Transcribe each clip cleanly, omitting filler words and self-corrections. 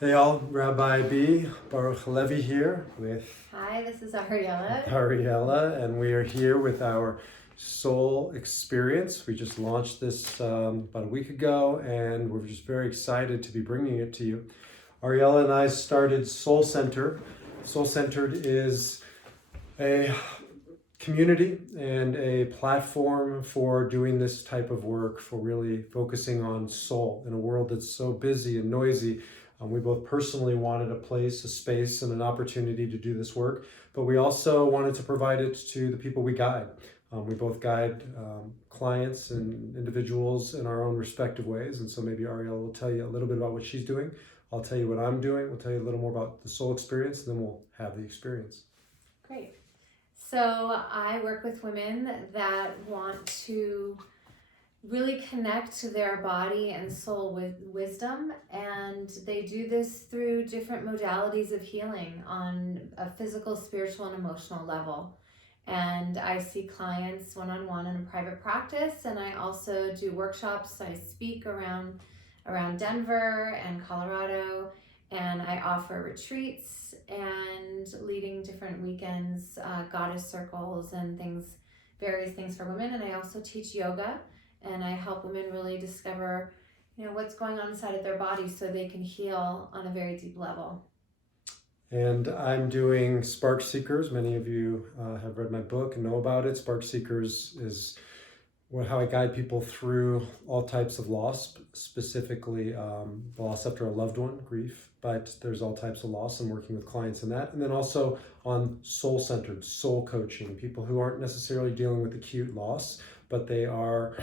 Hey all, Rabbi B, Baruch Levi here with Hi, this is Ariela. Ariela, and we are here with our soul experience. We just launched this about a week ago, and we're just very excited to be bringing it to you. Ariela and I started Soul Centered. Soul Centered is a community and a platform for doing this type of work, for really focusing on soul in a world that's so busy and noisy. We both personally wanted a place, a space, and an opportunity to do this work, but we also wanted to provide it to the people we guide. We both guide clients and individuals in our own respective ways, and so maybe Ariel will tell you a little bit about what she's doing. I'll tell you what I'm doing. We'll tell you a little more about the soul experience, and then we'll have the experience. Great. So I work with women that want to really connect to their body and soul with wisdom, and they do this through different modalities of healing on a physical, spiritual, and emotional level. And I see clients one-on-one in a private practice, and I also do workshops. I speak around Denver and Colorado, and I offer retreats and leading different weekends, goddess circles and things, various things for women. And I also teach yoga, and I help women really discover, what's going on inside of their body so they can heal on a very deep level. And I'm doing Spark Seekers. Many of you have read my book and know about it. Spark Seekers is how I guide people through all types of loss, specifically loss after a loved one, grief, but there's all types of loss and working with clients in that. And then also on soul-centered, soul coaching, people who aren't necessarily dealing with acute loss, but they are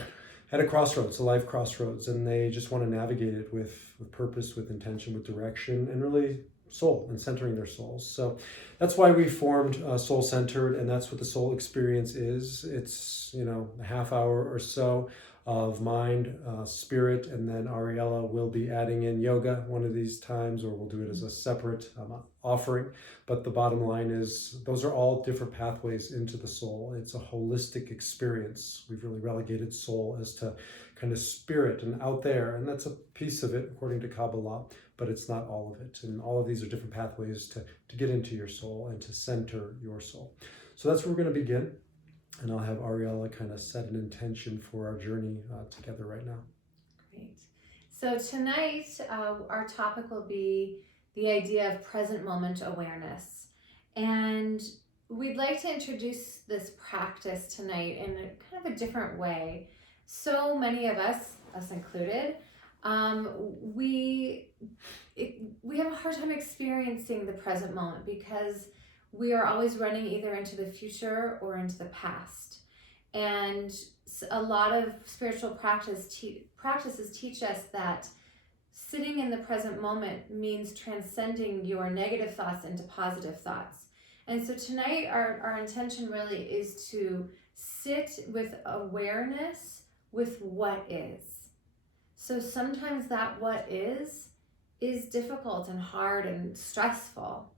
at a crossroads, a life crossroads, and they just want to navigate it with purpose, with intention, with direction, and really soul and centering their souls. So that's why we formed Soul Centered, and that's what the soul experience is. It's a half hour or so of mind, spirit, and then Ariella will be adding in yoga one of these times, or we'll do it as a separate offering. But the bottom line is those are all different pathways into the soul. It's a holistic experience. We've really relegated soul as to kind of spirit and out there, and that's a piece of it according to Kabbalah, but it's not all of it. And all of these are different pathways to get into your soul and to center your soul. So that's where we're going to begin. And I'll have Ariella kind of set an intention for our journey together right now. Great. So tonight, our topic will be the idea of present moment awareness. And we'd like to introduce this practice tonight in a kind of a different way. So many of us included, we have a hard time experiencing the present moment because we are always running either into the future or into the past. And a lot of spiritual practices teach us that sitting in the present moment means transcending your negative thoughts into positive thoughts. And so tonight our intention really is to sit with awareness with what is. So sometimes that what is difficult and hard and stressful.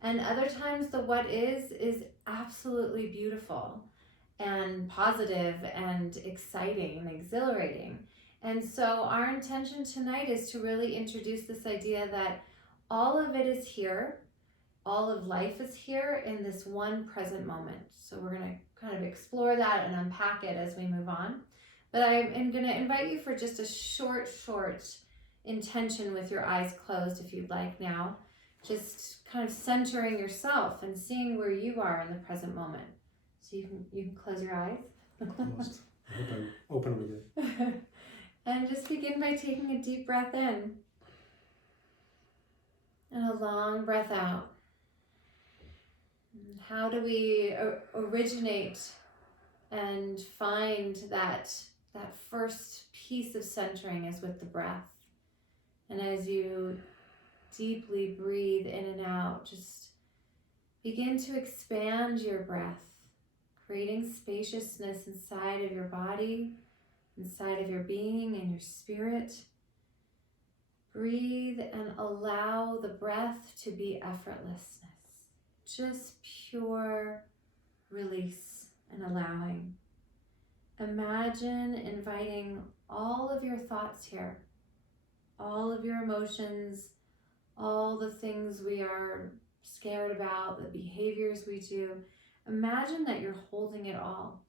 And other times the what is absolutely beautiful and positive and exciting and exhilarating. And so our intention tonight is to really introduce this idea that all of it is here, all of life is here in this one present moment. So we're going to kind of explore that and unpack it as we move on. But I'm going to invite you for just a short intention with your eyes closed if you'd like now. Just kind of centering yourself and seeing where you are in the present moment. So you can close your eyes. Closed. I hope I open them again. And just begin by taking a deep breath in. And a long breath out. How do we originate and find that first piece of centering is with the breath? And as you deeply breathe in and out, just begin to expand your breath, creating spaciousness inside of your body, inside of your being and your spirit. Breathe and allow the breath to be effortlessness, just pure release and allowing. Imagine inviting all of your thoughts here, all of your emotions, all the things we are scared about, the behaviors we do. Imagine that you're holding it all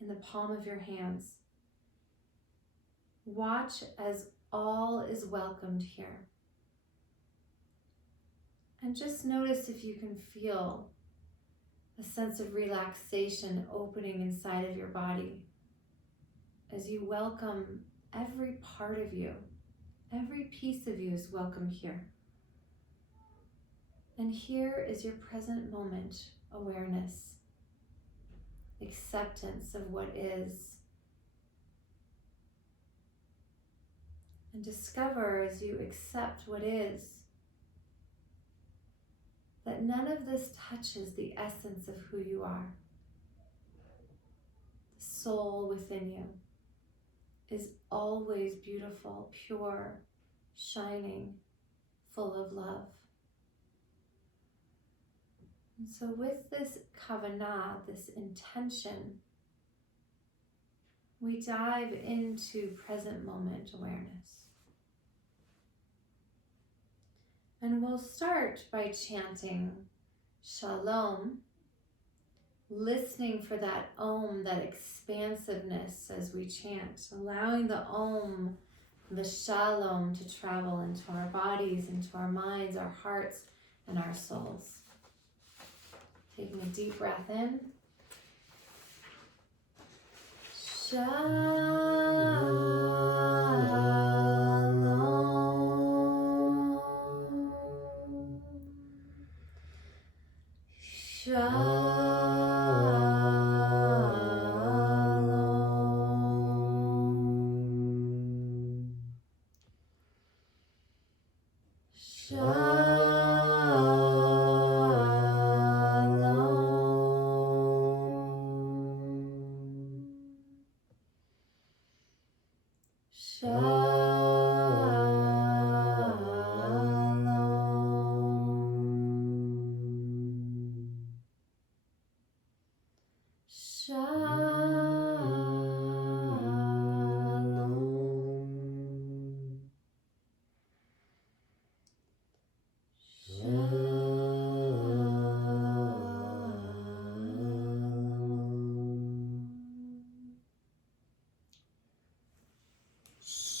in the palm of your hands. Watch as all is welcomed here. And just notice if you can feel a sense of relaxation opening inside of your body as you welcome every part of you. Every piece of you is welcome here. And here is your present moment awareness, acceptance of what is. And discover as you accept what is, that none of this touches the essence of who you are. The soul within you is always beautiful, pure, shining, full of love. And so with this kavanah, this intention, we dive into present moment awareness. And we'll start by chanting Shalom, listening for that Om, that expansiveness as we chant, allowing the Om, the Shalom to travel into our bodies, into our minds, our hearts, and our souls. Taking a deep breath in. Shalom.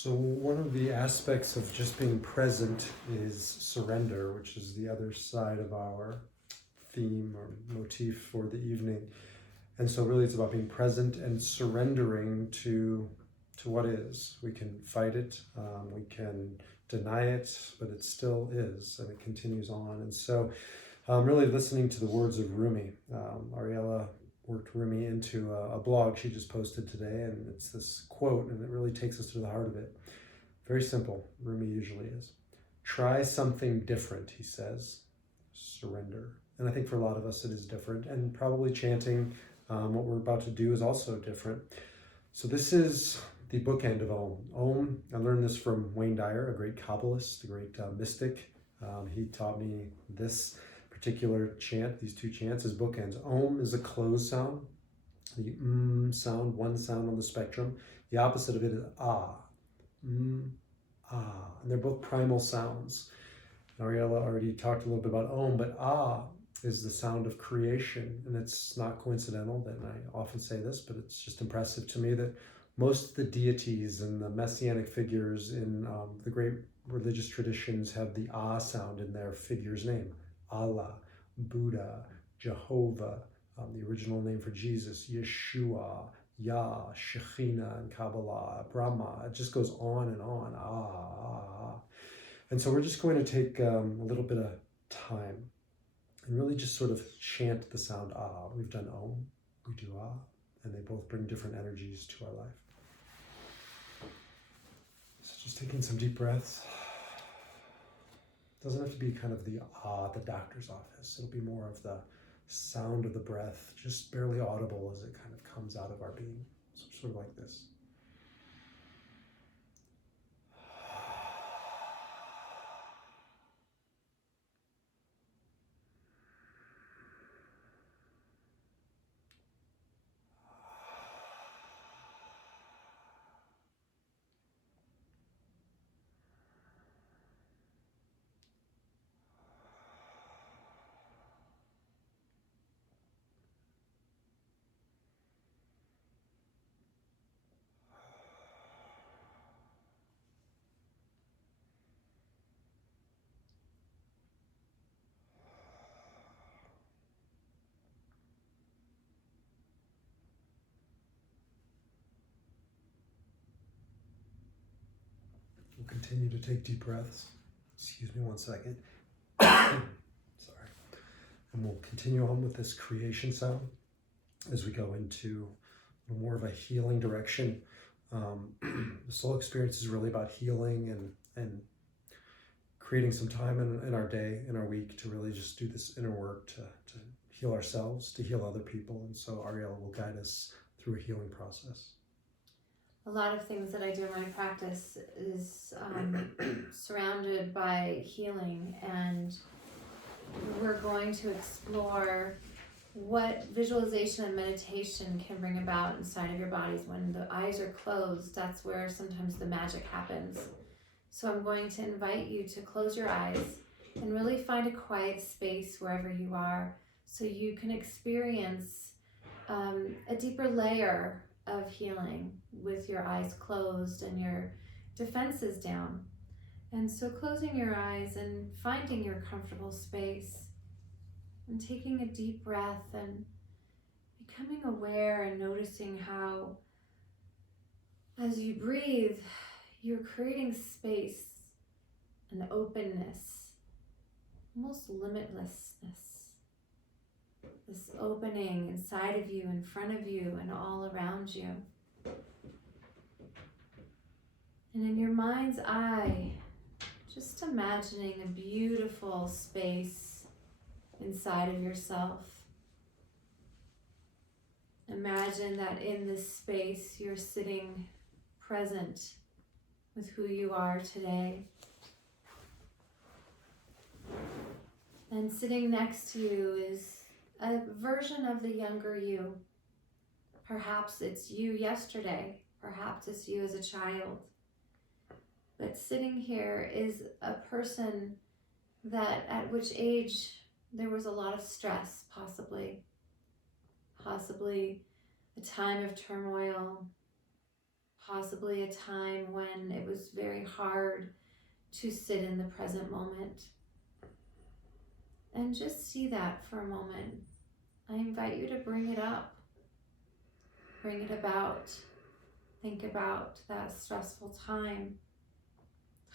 So one of the aspects of just being present is surrender, which is the other side of our theme or motif for the evening. And so really it's about being present and surrendering to what is. We can fight it, we can deny it, but it still is, and it continues on. And so really listening to the words of Rumi. Ariela worked Rumi into a blog she just posted today, and it's this quote, and it really takes us to the heart of it. Very simple. Rumi usually is. Try something different, he says. Surrender. And I think for a lot of us it is different, and probably chanting what we're about to do is also different. So this is the bookend of Om. Om, I learned this from Wayne Dyer, a great Kabbalist, a great mystic. He taught me this particular chant, these two chants as bookends. Om is a closed sound, the sound, one sound on the spectrum. The opposite of it is ah, ah, and they're both primal sounds. Ariela already talked a little bit about Om, but ah is the sound of creation, and it's not coincidental that I often say this, but it's just impressive to me that most of the deities and the messianic figures in the great religious traditions have the ah sound in their figure's name. Allah, Buddha, Jehovah, the original name for Jesus, Yeshua, Yah, Shekhinah in Kabbalah, Brahma. It just goes on and on. Ah. And so we're just going to take a little bit of time and really just sort of chant the sound ah. We've done Om, we do ah, and they both bring different energies to our life. So just taking some deep breaths. Doesn't have to be kind of the ah at the doctor's office. It'll be more of the sound of the breath, just barely audible as it kind of comes out of our being. So sort of like this. We'll continue to take deep breaths. Excuse me one second. Sorry. And we'll continue on with this creation sound as we go into a little more of a healing direction. The soul experience is really about healing and creating some time in our day, in our week, to really just do this inner work to heal ourselves, to heal other people. And so Ariela will guide us through a healing process. A lot of things that I do in my practice is surrounded by healing, and we're going to explore what visualization and meditation can bring about inside of your bodies. When the eyes are closed, that's where sometimes the magic happens. So I'm going to invite you to close your eyes and really find a quiet space wherever you are, so you can experience a deeper layer of healing with your eyes closed and your defenses down. And so closing your eyes and finding your comfortable space and taking a deep breath and becoming aware and noticing how, as you breathe, you're creating space and openness, almost limitlessness. This opening inside of you, in front of you, and all around you. And in your mind's eye, just imagining a beautiful space inside of yourself. Imagine that in this space you're sitting present with who you are today. And sitting next to you is a version of the younger you. Perhaps it's you yesterday, perhaps it's you as a child. But sitting here is a person that at which age there was a lot of stress, possibly a time of turmoil, possibly a time when it was very hard to sit in the present moment. And just see that for a moment. I invite you to bring it up, bring it about. Think about that stressful time,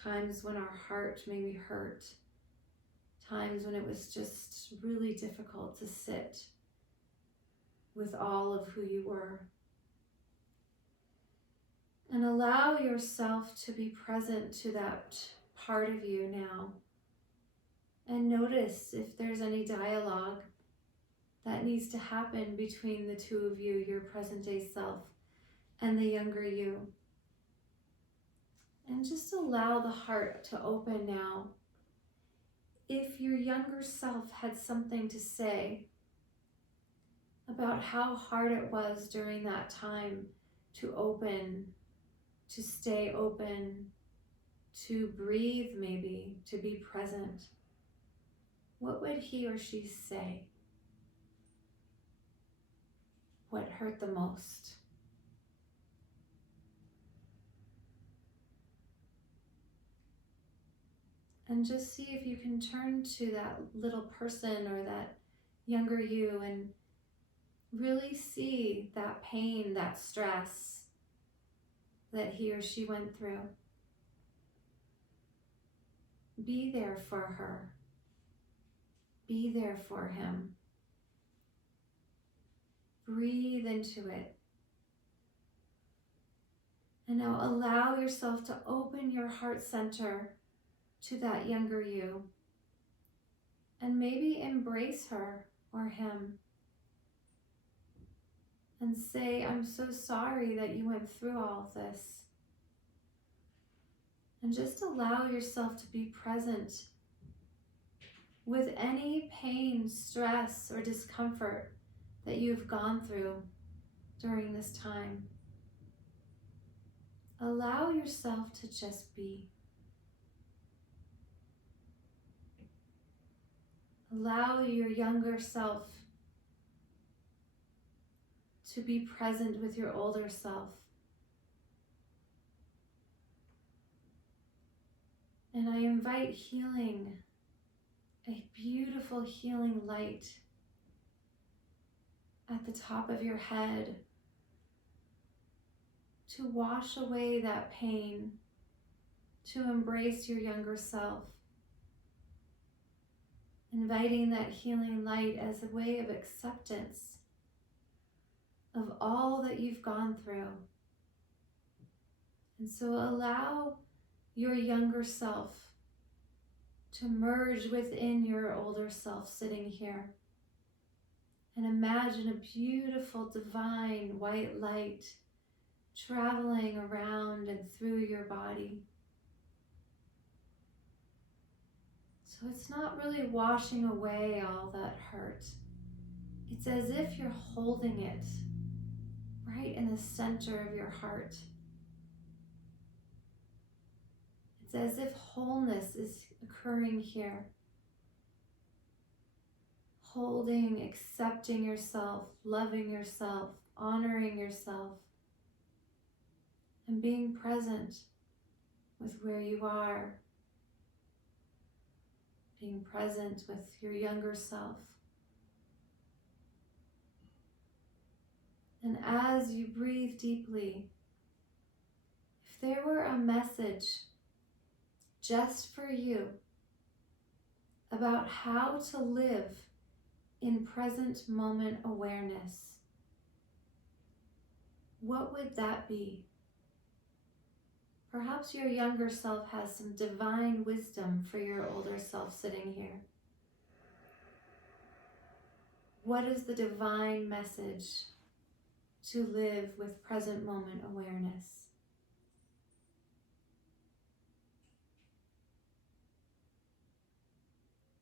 times when our heart maybe hurt, times when it was just really difficult to sit with all of who you were. And allow yourself to be present to that part of you now. And notice if there's any dialogue that needs to happen between the two of you, your present day self and the younger you. And just allow the heart to open now. If your younger self had something to say about how hard it was during that time to open, to stay open, to breathe maybe, to be present, what would he or she say? What hurt the most? And just see if you can turn to that little person or that younger you and really see that pain, that stress that he or she went through. Be there for her. Be there for him. Breathe into it. And now allow yourself to open your heart center to that younger you. And maybe embrace her or him. And say, I'm so sorry that you went through all of this. And just allow yourself to be present with any pain, stress, or discomfort that you've gone through during this time. Allow yourself to just be. Allow your younger self to be present with your older self. And I invite healing, a beautiful healing light at the top of your head to wash away that pain, to embrace your younger self, inviting that healing light as a way of acceptance of all that you've gone through. And so allow your younger self to merge within your older self sitting here. And imagine a beautiful divine white light traveling around and through your body. So it's not really washing away all that hurt. It's as if you're holding it right in the center of your heart. It's as if wholeness is occurring here. Holding, accepting yourself, loving yourself, honoring yourself, and being present with where you are. Being present with your younger self. And as you breathe deeply, if there were a message just for you about how to live in present moment awareness, what would that be? Perhaps your younger self has some divine wisdom for your older self sitting here. What is the divine message to live with present moment awareness?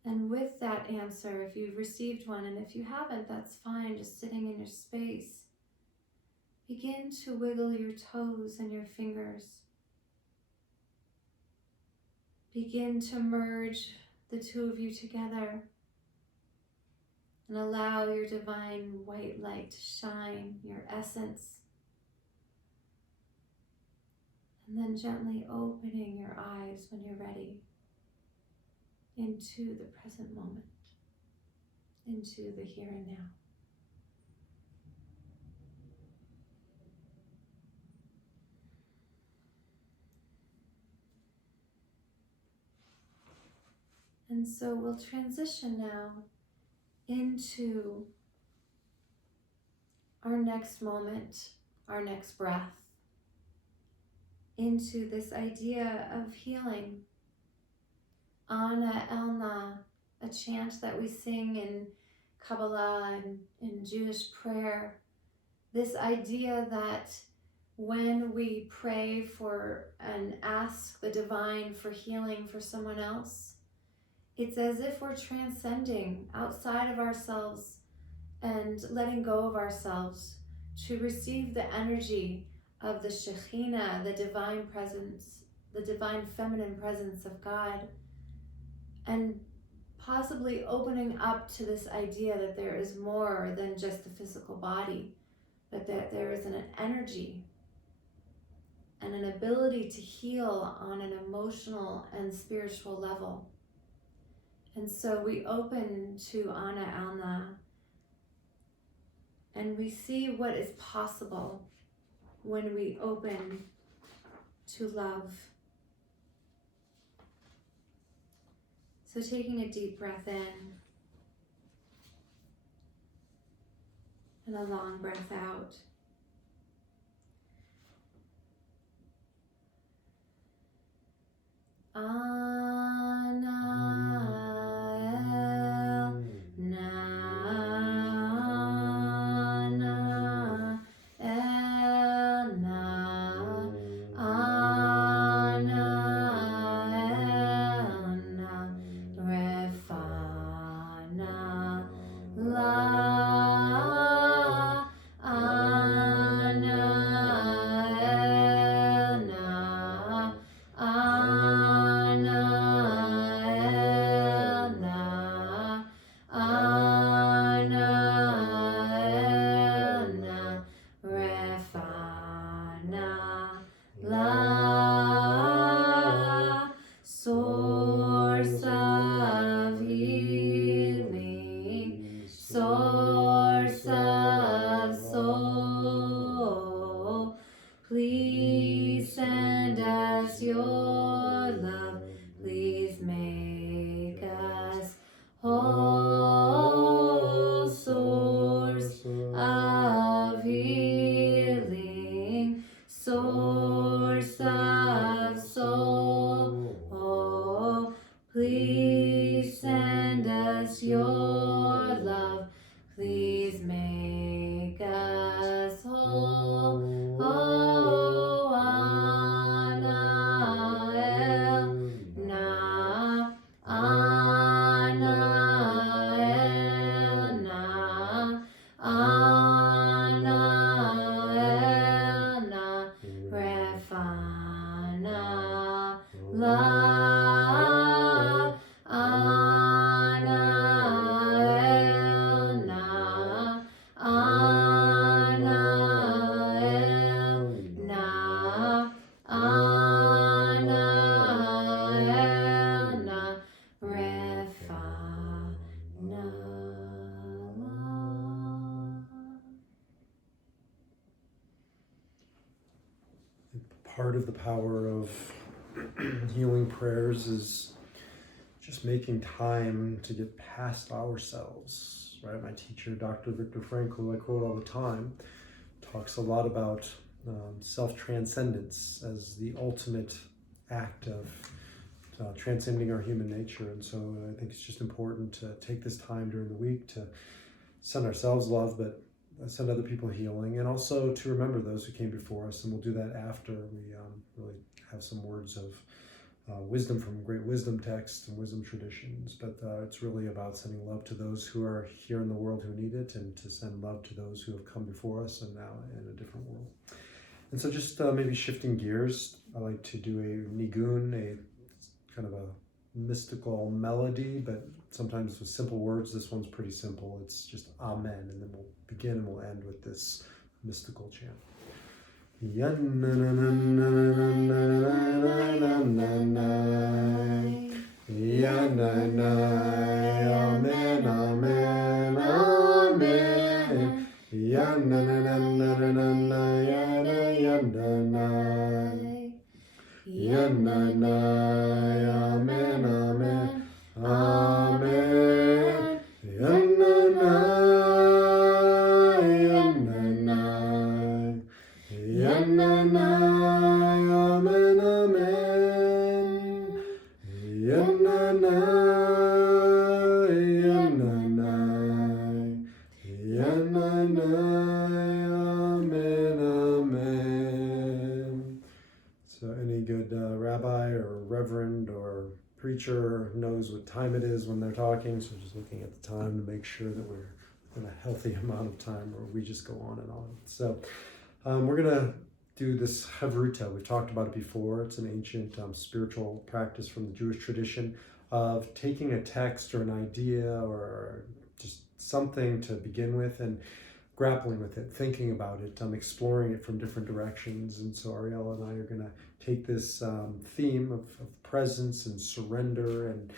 And with that answer, if you've received one, and if you haven't, that's fine, just sitting in your space, begin to wiggle your toes and your fingers. Begin to merge the two of you together and allow your divine white light to shine, your essence. And then gently opening your eyes when you're ready into the present moment, into the here and now. And so we'll transition now into our next moment, our next breath, into this idea of healing. Ana Elna, a chant that we sing in Kabbalah and in Jewish prayer. This idea that when we pray for and ask the divine for healing for someone else, it's as if we're transcending outside of ourselves and letting go of ourselves to receive the energy of the Shekhinah, the divine presence, the divine feminine presence of God, and possibly opening up to this idea that there is more than just the physical body, but that there is an energy and an ability to heal on an emotional and spiritual level. And so we open to Ana Alna and we see what is possible when we open to love. So taking a deep breath in and a long breath out. Ana Please send us your love. Please make us whole. Oh, Anael, na, Anael, na, Anael, na, Refana, la, Anael, na, Anael, na, Anael, na, Refana, la. Part of the power of healing prayers is just making time to get past ourselves, right? My teacher, Dr. Viktor Frankl, who I quote all the time, talks a lot about self-transcendence as the ultimate act of transcending our human nature. And so I think it's just important to take this time during the week to send ourselves love, but send other people healing, and also to remember those who came before us. And we'll do that after we really have some words of wisdom from great wisdom texts and wisdom traditions. But it's really about sending love to those who are here in the world who need it, and to send love to those who have come before us and now in a different world. And so just maybe shifting gears, I like to do a nigun, a kind of a mystical melody, but sometimes with simple words. This one's pretty simple. It's just Amen, and then we'll begin and we'll end with this mystical chant. So any good rabbi or reverend or preacher knows what time it is when they're talking, so just looking at the time to make sure that we're within a healthy amount of time, or we just go on and on. So we're going to do this Havruta. We've talked about it before. It's an ancient spiritual practice from the Jewish tradition of taking a text or an idea or just something to begin with and grappling with it, thinking about it, exploring it from different directions. And so Ariela and I are going to take this theme of presence and surrender and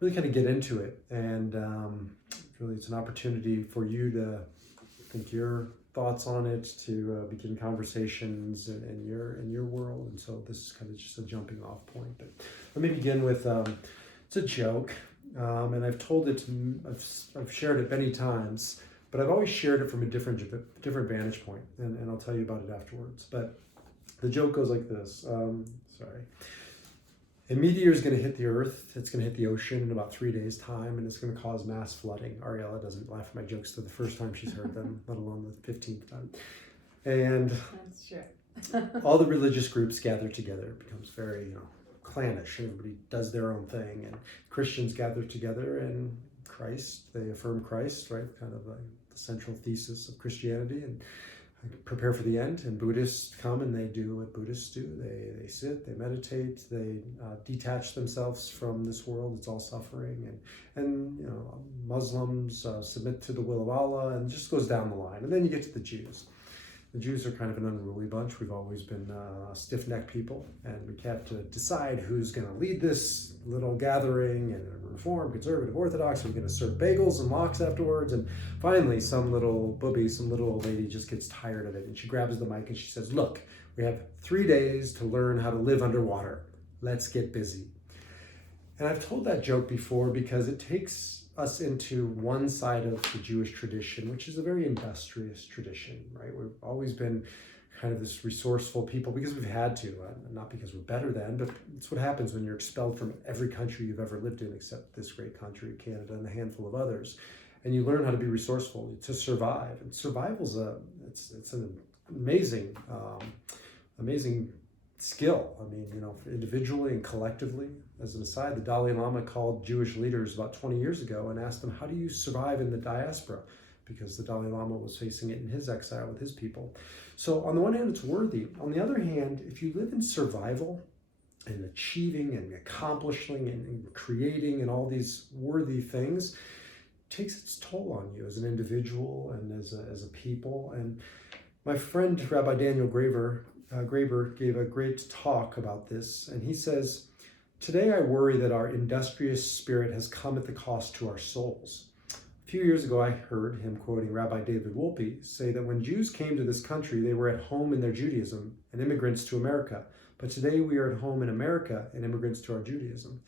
really kind of get into it. And really it's an opportunity for you to think your thoughts on it, to begin conversations in your world. And so this is kind of just a jumping off point. But let me begin with it's a joke, and I've told it. I've shared it many times, but I've always shared it from a different vantage point, and I'll tell you about it afterwards. But the joke goes like this. A meteor is going to hit the Earth. It's going to hit the ocean in about 3 days' time, and it's going to cause mass flooding. Ariela doesn't laugh at my jokes the first time she's heard them, let alone the 15th time. And That's true. all the religious groups gather together. It becomes very, clannish. Everybody does their own thing, and Christians gather together in Christ. They affirm Christ, right? Kind of the central thesis of Christianity, and prepare for the end. And Buddhists come and they do what Buddhists do. They sit, they meditate, they detach themselves from this world. It's all suffering. And Muslims submit to the will of Allah, and it just goes down the line. And then you get to the Jews. The Jews are kind of an unruly bunch. We've always been stiff-necked people, and we have to decide who's going to lead this little gathering, and Reform, Conservative, Orthodox. We're going to serve bagels and lox afterwards. And finally, some little booby, some little old lady just gets tired of it, and she grabs the mic and she says, "Look, we have 3 days to learn how to live underwater. Let's get busy." And I've told that joke before because it takes us into one side of the Jewish tradition, which is a very industrious tradition, right? We've always been kind of this resourceful people because we've had to, not because we're better than, but it's what happens when you're expelled from every country you've ever lived in except this great country, Canada, and a handful of others. And you learn how to be resourceful to survive. And survival's it's an amazing, amazing skill. I mean, individually and collectively. As an aside, the Dalai Lama called Jewish leaders about 20 years ago and asked them, how do you survive in the diaspora? Because the Dalai Lama was facing it in his exile with his people. So on the one hand, it's worthy. On the other hand, if you live in survival and achieving and accomplishing and creating and all these worthy things, it takes its toll on you as an individual and as a people. And my friend, Rabbi Daniel Graber gave a great talk about this. And he says, today I worry that our industrious spirit has come at the cost to our souls. A few years ago, I heard him quoting Rabbi David Wolpe say that when Jews came to this country, they were at home in their Judaism and immigrants to America. But today we are at home in America and immigrants to our Judaism.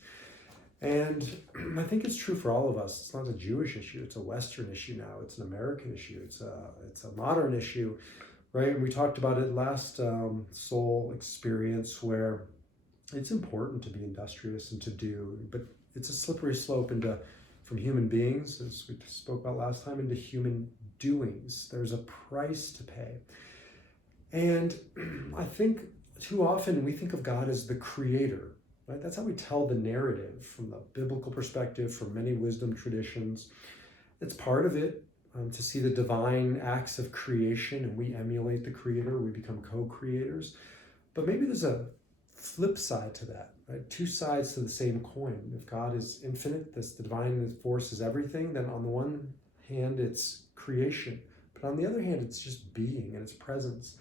And I think it's true for all of us. It's not a Jewish issue. It's a Western issue now. It's an American issue. It's a modern issue, right? And we talked about it last soul experience where it's important to be industrious and to do, but it's a slippery slope from human beings, as we spoke about last time, into human doings. There's a price to pay. And I think too often we think of God as the creator, right? That's how we tell the narrative from the biblical perspective, from many wisdom traditions. It's part of it to see the divine acts of creation, and we emulate the creator, we become co-creators. But maybe there's a flip side to that, right? Two sides to the same coin. If God is infinite, the divine force is everything, then on the one hand, it's creation. But on the other hand, it's just being and its presence.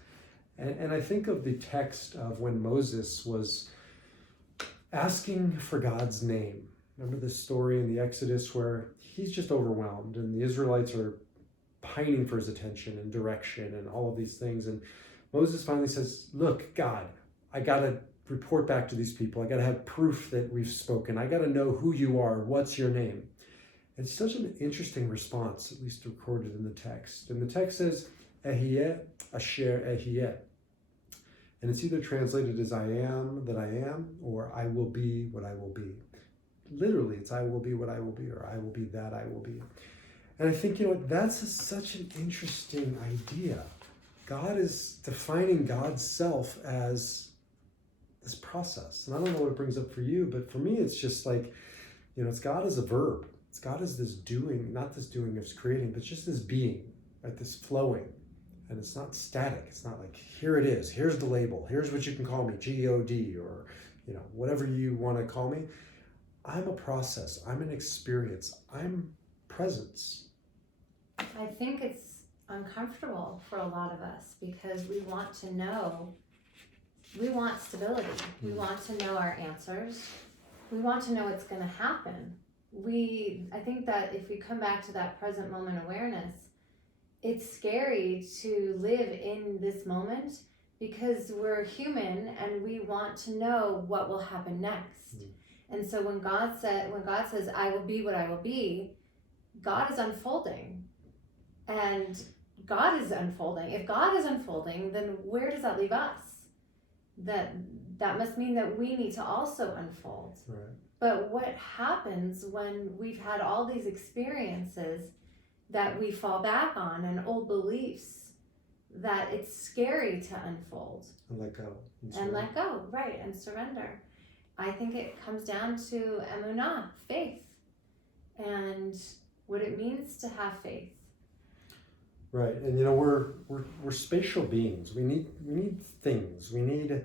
And I think of the text of when Moses was asking for God's name. Remember this story in the Exodus where he's just overwhelmed and the Israelites are pining for his attention and direction and all of these things. And Moses finally says, look, God, I got to report back to these people. I got to have proof that we've spoken. I got to know who you are. What's your name? It's such an interesting response, at least recorded in the text. And the text says, Ehyeh asher ehyeh. And it's either translated as I am that I am, or I will be what I will be. Literally, it's I will be what I will be, or I will be that I will be. And I think, that's such an interesting idea. God is defining God's self as this process. And I don't know what it brings up for you, but for me, it's just like, it's God as a verb. It's God as this doing, not this doing of creating, but just this being, right? This flowing. And it's not static. It's not like, here it is. Here's the label. Here's what you can call me, G-O-D, or, whatever you want to call me. I'm a process. I'm an experience. I'm presence. I think it's uncomfortable for a lot of us because we want to know. We want stability. We want to know our answers. We want to know what's going to happen. I think that if we come back to that present moment awareness, it's scary to live in this moment because we're human and we want to know what will happen next. And so when God says, I will be what I will be, God is unfolding. And God is unfolding. If God is unfolding, then where does that leave us? That must mean that we need to also unfold. Right. But what happens when we've had all these experiences that we fall back on and old beliefs that it's scary to unfold? And let go. And let go, right, and surrender. I think it comes down to emunah, faith, and what it means to have faith. Right, and we're spatial beings. We need things. We need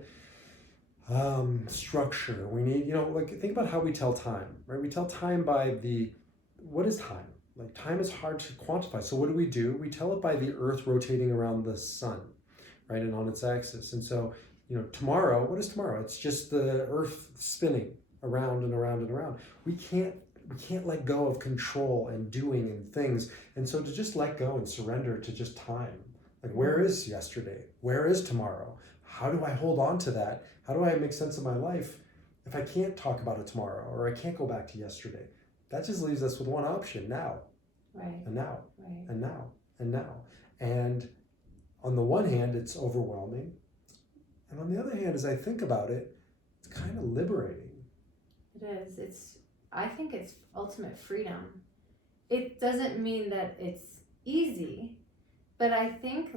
structure. We need think about how we tell time. Right, we tell time by what is time? Like time is hard to quantify. So what do? We tell it by the Earth rotating around the sun, right, and on its axis. And so tomorrow. What is tomorrow? It's just the Earth spinning around and around and around. We can't let go of control and doing and things. And so to just let go and surrender to just time. Like, where is yesterday? Where is tomorrow? How do I hold on to that? How do I make sense of my life if I can't talk about it tomorrow or I can't go back to yesterday? That just leaves us with one option, now. Right. And now. Right. And now. And now. And on the one hand, it's overwhelming. And on the other hand, as I think about it, it's kind of liberating. It is. I think it's ultimate freedom. It doesn't mean that it's easy, but I think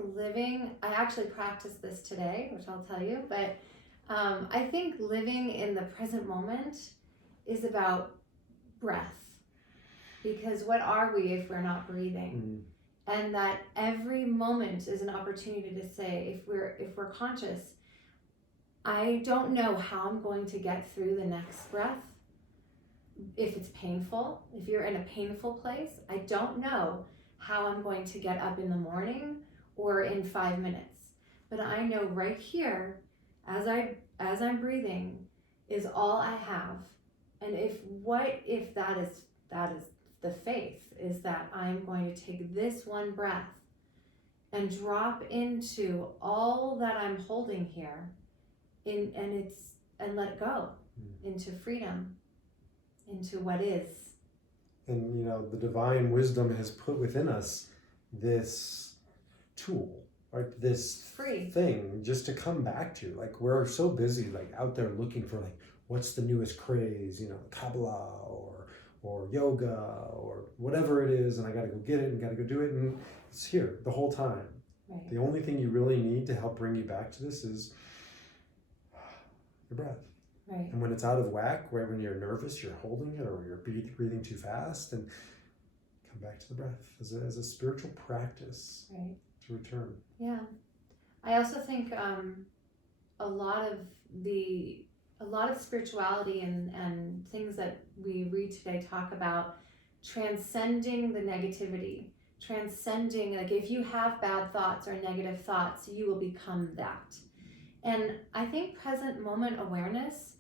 I actually practiced this today, which I'll tell you, but I think living in the present moment is about breath. Because what are we if we're not breathing? And that every moment is an opportunity to say, if we're conscious, I don't know how I'm going to get through the next breath. If it's painful, if you're in a painful place, I don't know how I'm going to get up in the morning or in 5 minutes. But I know right here, as I'm breathing, is all I have. And if that is the faith, is that I'm going to take this one breath and drop into all that I'm holding here and let it go into freedom, into what is. And the divine wisdom has put within us this tool, right? This Free thing just to come back to. Like, we're so busy, like, out there looking for, like, what's the newest craze, Kabbalah or yoga or whatever it is, and I got to go get it and got to go do it, and it's here the whole time. Right. The only thing you really need to help bring you back to this is your breath. Right. And when it's out of whack, right, when you're nervous, you're holding it, or you're breathing too fast, and come back to the breath as a spiritual practice. Right. To return. Yeah. I also think a lot of spirituality and things that we read today talk about transcending the negativity, transcending, like, if you have bad thoughts or negative thoughts, you will become that. And I think present moment awareness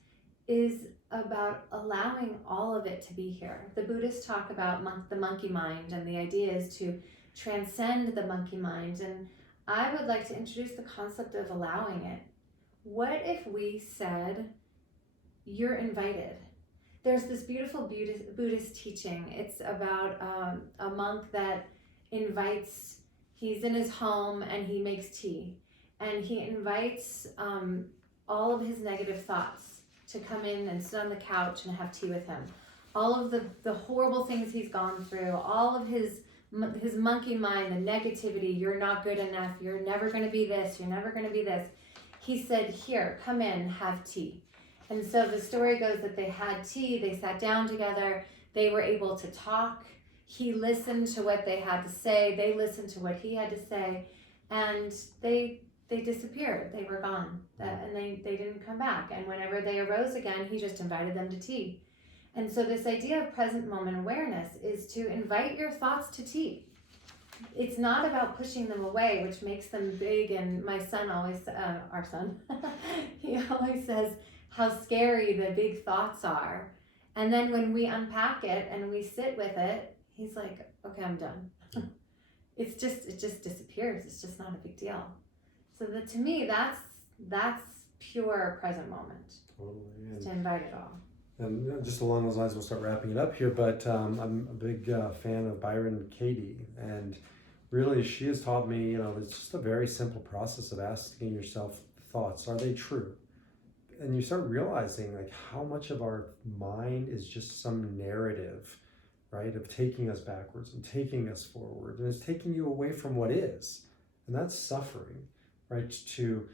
is about allowing all of it to be here. The Buddhists talk about the monkey mind, and the idea is to transcend the monkey mind. And I would like to introduce the concept of allowing it. What if we said, you're invited? There's this beautiful Buddhist teaching. It's about a monk that he's in his home and he makes tea. And he invites all of his negative thoughts to come in and sit on the couch and have tea with him. All of the horrible things he's gone through, all of his monkey mind, the negativity, you're not good enough, you're never going to be this, you're never going to be this. He said, here, come in, have tea. And so the story goes that they had tea, they sat down together, they were able to talk. He listened to what they had to say, they listened to what he had to say, and they disappeared. They were gone, and they didn't come back. And whenever they arose again, he just invited them to tea. And so this idea of present moment awareness is to invite your thoughts to tea. It's not about pushing them away, which makes them big. And my son always, our son, he always says how scary the big thoughts are. And then when we unpack it and we sit with it, he's like, okay, I'm done. It just disappears. It's just not a big deal. So to me, that's pure present moment. Totally. To invite it all. And just along those lines, we'll start wrapping it up here, but I'm a big fan of Byron Katie, and really she has taught me, it's just a very simple process of asking yourself thoughts, are they true? And you start realizing, like, how much of our mind is just some narrative, right, of taking us backwards and taking us forward, and it's taking you away from what is, and that's suffering, right? To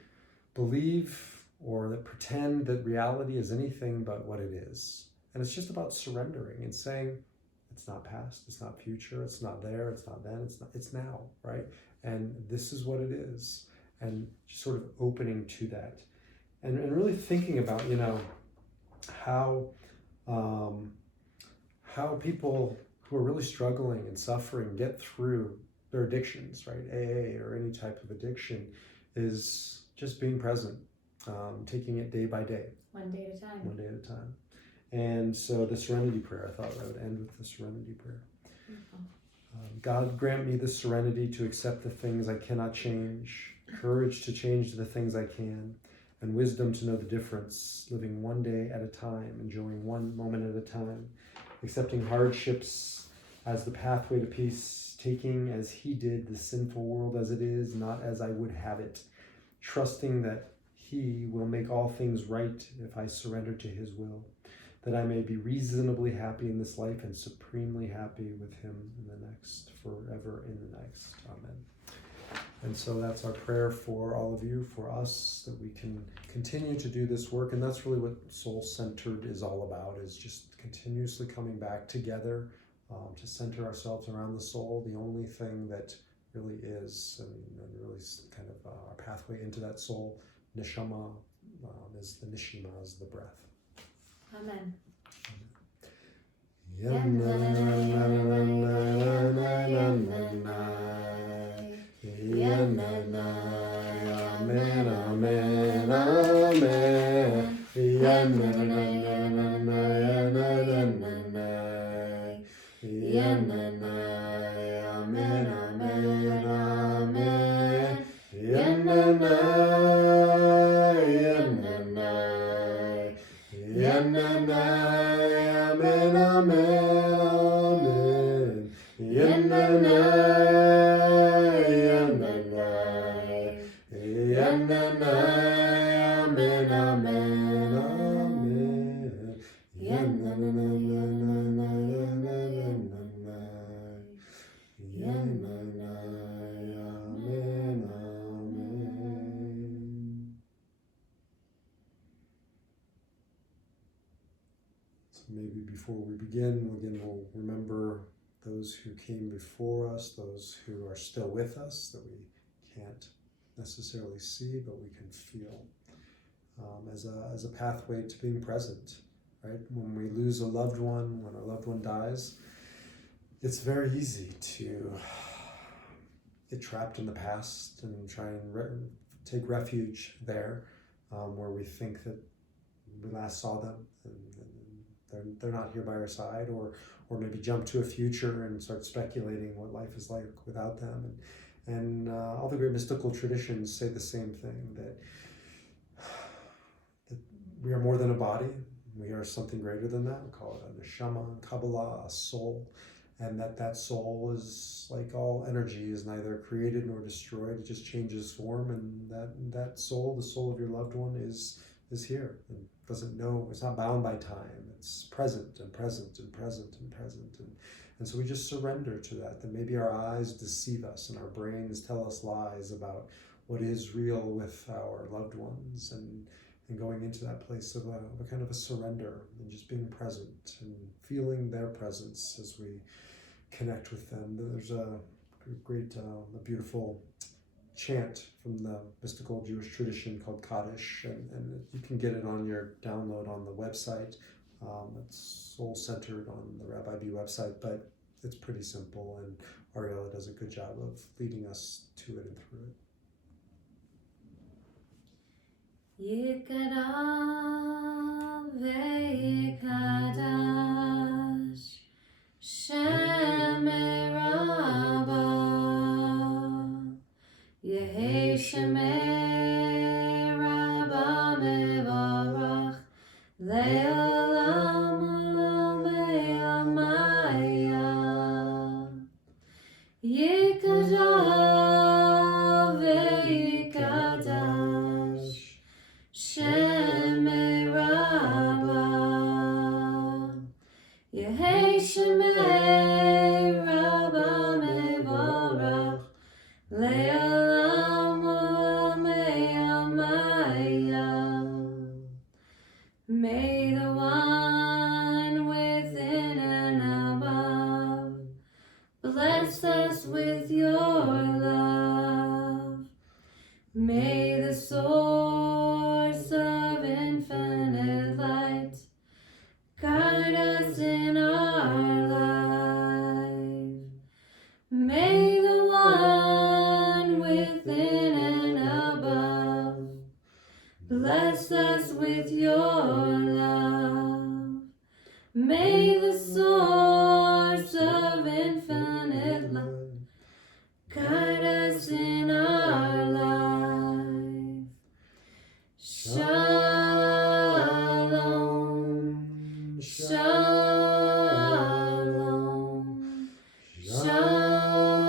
believe or that pretend that reality is anything but what it is. And it's just about surrendering and saying, it's not past, it's not future, it's not there, it's not then, it's now, right? And this is what it is. And just sort of opening to that. And really thinking about, how people who are really struggling and suffering get through their addictions, right? AA or any type of addiction is just being present. Taking it day by day. One day at a time. One day at a time. And so the serenity prayer, I thought I would end with the serenity prayer. God grant me the serenity to accept the things I cannot change, courage to change the things I can, and wisdom to know the difference, living one day at a time, enjoying one moment at a time, accepting hardships as the pathway to peace, taking as he did the sinful world as it is, not as I would have it, trusting that he will make all things right if I surrender to his will, that I may be reasonably happy in this life and supremely happy with him in the next, forever in the next. Amen. And so that's our prayer for all of you, for us, that we can continue to do this work. And that's really what soul-centered is all about, is just continuously coming back together to center ourselves around the soul, the only thing that really is, and really kind of our pathway into that soul. Neshama is the nishima, is the breath. Amen. Maybe before we begin, we'll remember those who came before us, those who are still with us, that we can't necessarily see, but we can feel, as a pathway to being present, right? When we lose a loved one, when our loved one dies, it's very easy to get trapped in the past and try and take refuge there, where we think that we last saw them and they're not here by our side, or maybe jump to a future and start speculating what life is like without them. And all the great mystical traditions say the same thing, that we are more than a body. We are something greater than that. We call it a neshama in Kabbalah, a soul. And that soul is like all energy, is neither created nor destroyed. It just changes form. And that soul, the soul of your loved one, is here and doesn't know, it's not bound by time. It's present and present and present and present. And so we just surrender to that maybe our eyes deceive us and our brains tell us lies about what is real with our loved ones, and going into that place of a kind of a surrender and just being present and feeling their presence as we connect with them. There's a great, a beautiful chant from the mystical Jewish tradition called Kaddish, and you can get it on your download on the website. It's soul-centered on the Rabbi B website, but it's pretty simple, and Ariela does a good job of leading us to it and through it. Yikara ve'ikadash Shem Rabba Yehi Shemei Rabba Mevarach Le'olam Olam Ve'amaya Yikara ve'ikadash Shem Rabba Yehi Shemei Rabba Mevarach Le'olam Olam Ve'amaya. May the one within and above bless us with your love. May the source of infinite light guide us in our life. May the one within and above bless us with your love. May the source of infinite light guide us in our life. Shalom, shalom, shalom.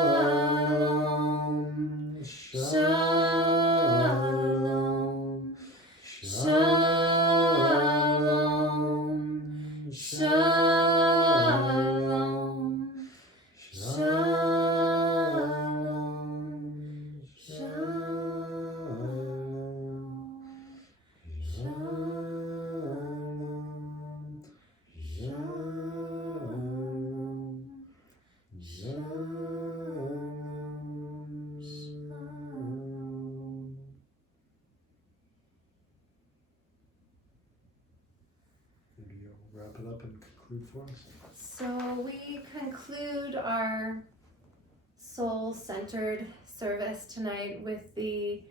for us? So we conclude our soul-centered service tonight with the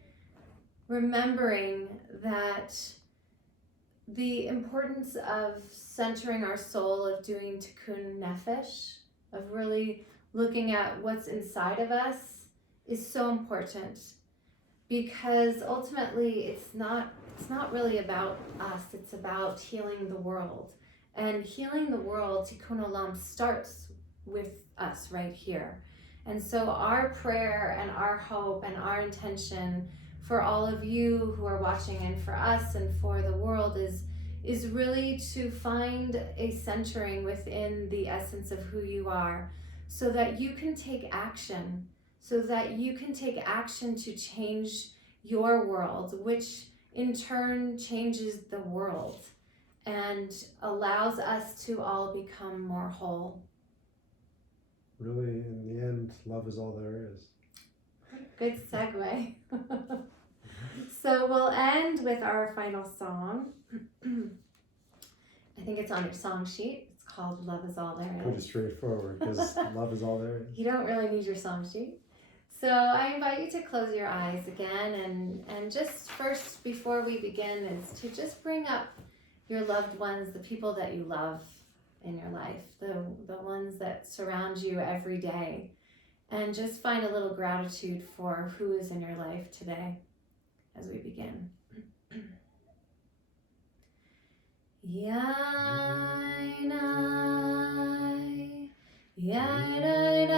remembering that the importance of centering our soul, of doing tikkun nefesh, of really looking at what's inside of us is so important, because ultimately it's not really about us, it's about healing the world. And healing the world, tikkun olam, starts with us right here. And so our prayer and our hope and our intention for all of you who are watching, and for us and for the world, is really to find a centering within the essence of who you are, so that you can take action, to change your world, which in turn changes the world and allows us to all become more whole. Really, in the end, love is all there is. Good segue. So we'll end with our final song. I think it's on your song sheet. It's called Love Is All There Is. Pretty straightforward, because love is all there is. You don't really need your song sheet. So I invite you to close your eyes again, and just first, before we begin, is to just bring up your loved ones, the people that you love in your life, the ones that surround you every day, and just find a little gratitude for who is in your life today as we begin. Yainai, yainai,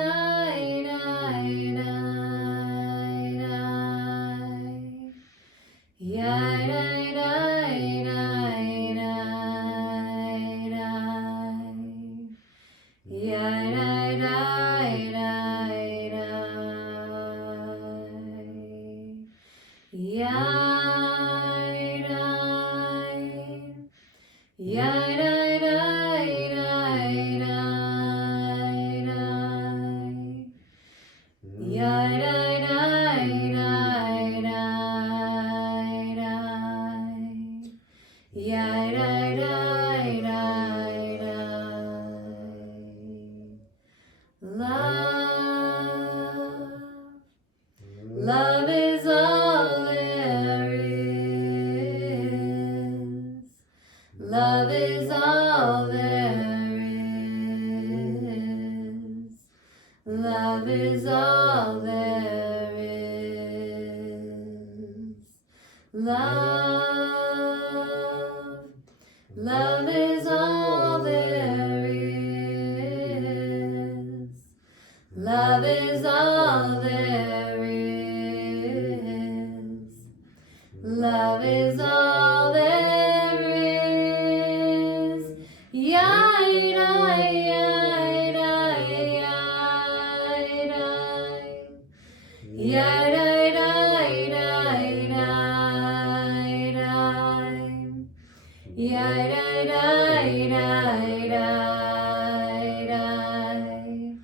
Love is all there is. Love is all there is. Love is all there is. Love is all there is. Love is all there is. Love is all there is. Yai-dai, yai-dai, yai-dai. Yai-dai-dai-dai-dai-dai. Yai-dai-dai-dai-dai-dai.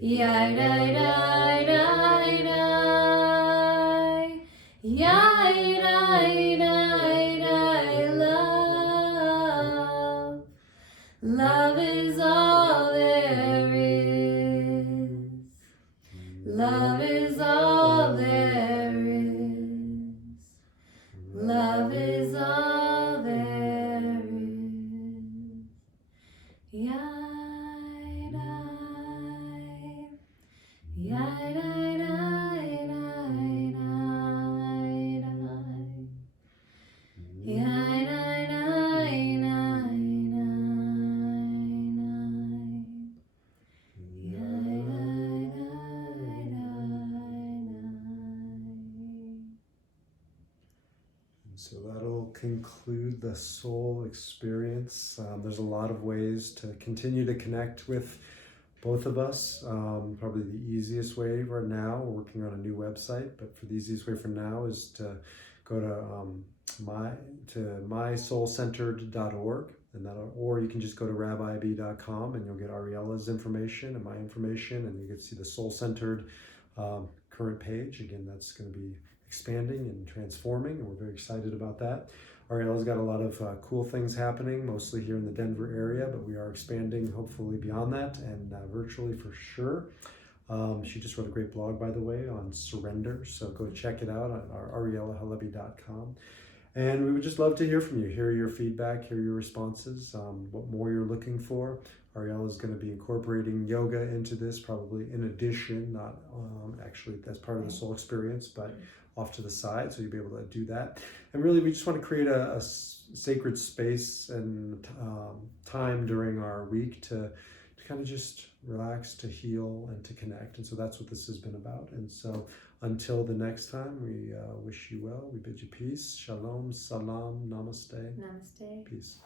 Yai-dai-dai-dai-dai. Yai-dai-dai-dai, love. Love is all there is. Love is all there is. Love is all there is. Yai-dai, yai-dai-dai-dai-dai-dai. So that'll conclude the soul experience. There's a lot of ways to continue to connect with both of us. Probably the easiest way right now, we're working on a new website, but for the easiest way for now is to go to mysoulcentered.org, and or you can just go to rabbib.com and you'll get Ariela's information and my information, and you can see the Soul Centered current page. Again, that's going to be expanding and transforming, and we're very excited about that. Ariela's got a lot of cool things happening, mostly here in the Denver area, but we are expanding hopefully beyond that and virtually for sure. She just wrote a great blog, by the way, on surrender, so go check it out on arielahallebi.com. And we would just love to hear from you, hear your feedback, hear your responses, what more you're looking for. Ariela is going to be incorporating yoga into this, probably in addition, not actually as part of the soul experience, but off to the side, so you'll be able to do that. And really, we just want to create a sacred space and time during our week to kind of just relax, to heal, and to connect. And so that's what this has been about. And so until the next time, we wish you well. We bid you peace. Shalom, salam, namaste. Namaste. Peace.